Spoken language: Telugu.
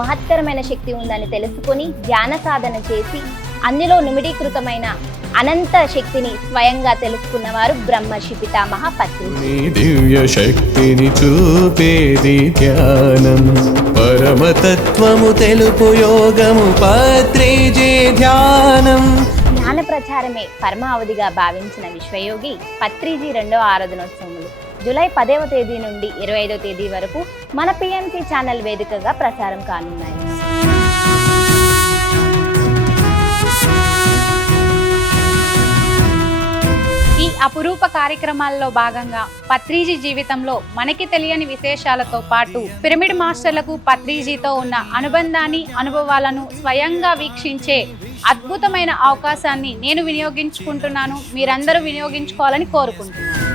మహత్తరమైన శక్తి ఉందని తెలుసుకొని ధ్యాన సాధన చేసి అందులో నిమిడీకృతమైన అనంత శక్తిని స్వయంగా తెలుసుకున్నవారు బ్రహ్మర్షి పితామహ పత్రిజీ. దివ్య శక్తిని చూపేది ధ్యానం, పరమతత్వము తెలుపు యోగము పత్రిజీ ధ్యానం. జ్ఞాన ప్రచారమే పరమావధిగా భావించిన విశ్వయోగి పత్రిజీ 2వ ఆరాధనోత్సవములు జూలై 10వ తేదీ నుండి 25వ తేదీ వరకు మన పిఎంసి ఛానల్ వేదికగా ప్రసారం కానున్నాయి. ఈ అపురూప కార్యక్రమాల్లో భాగంగా పత్రిజీ జీవితంలో మనకి తెలియని విశేషాలతో పాటు పిరమిడ్ మాస్టర్లకు పత్రిజీతో ఉన్న అనుబంధాన్ని, అనుభవాలను స్వయంగా వీక్షించే అద్భుతమైన అవకాశాన్ని నేను వినియోగించుకుంటున్నాను. మీరందరూ వినియోగించుకోవాలని కోరుకుంటున్నాను.